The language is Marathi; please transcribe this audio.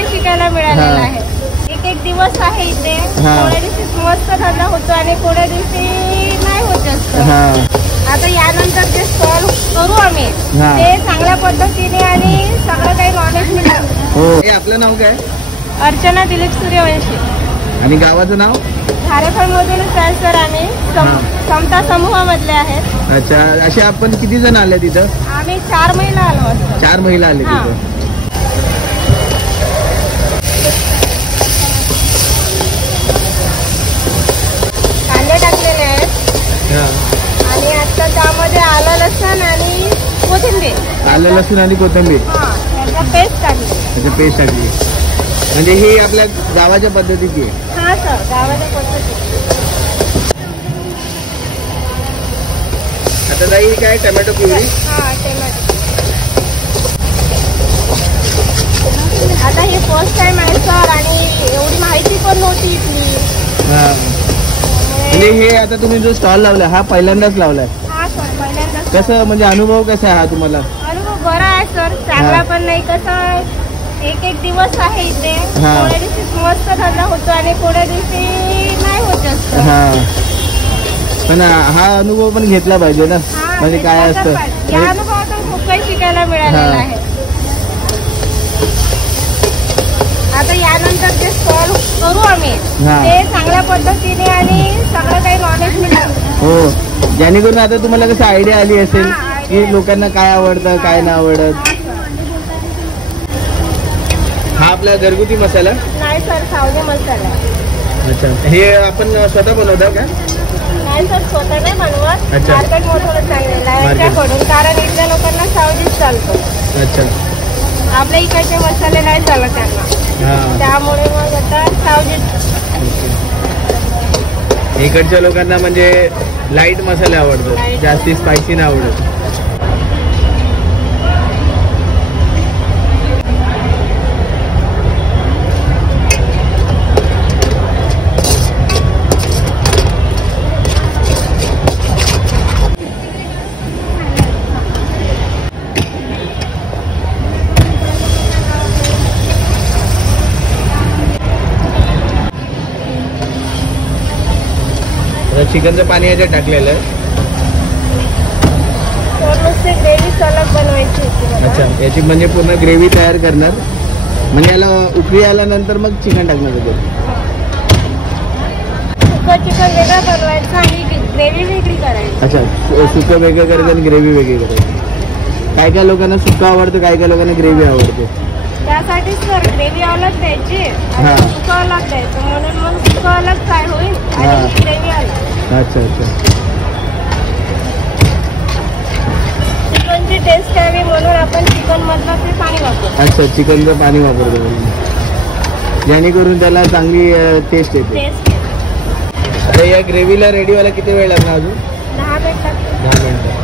काही शिकायला मिळालेलं आहे. एक एक दिवस आहे इथे. कोण्या दिवशी मस्त धंदा होतो आणि कोण्या दिवशी नाही होत जास्त. आता यानंतर जे स्टॉल करू आम्ही ते चांगल्या पद्धतीने आणि सगळं काही नॉलेज मिळालं. आपलं नाव काय? अर्चना दिलीप सूर्यवंशी. आणि गावाचं नाव? झारेफळ मधूनच आहे सर. आम्ही समता समूहामधले आहेत. अच्छा, असे आपण किती जण आले तिथं? आम्ही 4 महिला आलो असतो. 4 महिला आले तिथं. कांदे टाकलेले आहेत आणि आता त्यामध्ये आलं लसूण आणि कोथिंबीर. आलं लसूण आणि कोथिंबीर त्याचा पेस्ट टाकली. त्याची पेस्ट टाकली. म्हणजे ही आपल्या गावाच्या पद्धतीची आहे? हा सर, गावाच्या पद्धतीची. आता ताई काय टोमॅटो प्युरी? हा, टोमॅटो. आता हे फर्स्ट टाइम आहे सर आणि एवढी माहिती पण नव्हती इथली. म्हणजे हे आता तुम्ही जो स्टॉल लावलाय हा पहिल्यांदाच लावलाय? हा सर, पहिल्यांदाच. कसं म्हणजे अनुभव कसा आहे हा तुम्हाला? अनुभव बरा आहे सर. चांगला पण नाही. कसं एक एक दिवस आहे इथे. कोण्या दिवशी मस्त धंदा होतो आणि कोण्या दिवशी नाही होत जास्त. पण हा अनुभव पण घेतला पाहिजे ना. म्हणजे काय असतं या अनुभवातून खूप काही शिकायला मिळालेलं आहे. आता यानंतर जे स्टॉल करू आम्ही ते चांगल्या पद्धतीने आणि सगळं काही नॉलेज मिळालं. हो, जेणेकरून आता तुम्हाला कसं आयडिया आली असेल की लोकांना काय आवडतं काय नाही आवडत. हा आपला घरगुती मसाला? नाही सर, सावजी मसाला. अच्छा, हे आपण स्वतः बनवता का? नाही सर, स्वतः नाही बनवत. अच्छा, मार्केट मधूनच आणलेला आहे त्याकडून. कारण इथल्या लोकांना सावजीच चालतो. अच्छा, आपल्या इकडचे मसाले नाही चालत त्यांना, त्यामुळे मग आता सावजीच. इकडच्या लोकांना म्हणजे लाईट मसाले आवडतात, जास्ती स्पायसी नाही आवडत. चिकनचं पाणी याच्यात टाकलेलं आहे. ग्रेव्ही सलग बनवायची होती. अच्छा, याची म्हणजे पूर्ण ग्रेव्ही तयार करणार. म्हणजे याला उकळी आल्यानंतर मग चिकन टाकणार होतं. सुकं चिकन वेगळं बनवायचं आणि ग्रेव्ही वेगळी करायची. अच्छा, सुकं वेगळं करायचं आणि ग्रेव्ही वेगळी करायची. काय काय लोकांना सुकं आवडतं, काय काय लोकांना ग्रेव्ही आवडते. त्यासाठी सर ग्रेव्ही अलग द्यायची आणि सुकं अलग द्यायचं. म्हणून मग सुकं अलग फ्राय होईल आणि ग्रेव्ही अलग. अच्छा अच्छा, चिकनची टेस्ट यावी म्हणून आपण चिकन मधलं ते पाणी वापरतो. अच्छा, चिकनचं पाणी वापरतो जेणेकरून त्याला चांगली टेस्ट येते. आता या ग्रेव्हीला रेडी व्हायला किती वेळ लागणार? अजून 10 मिनिट लागतात. 10 मिनिटं.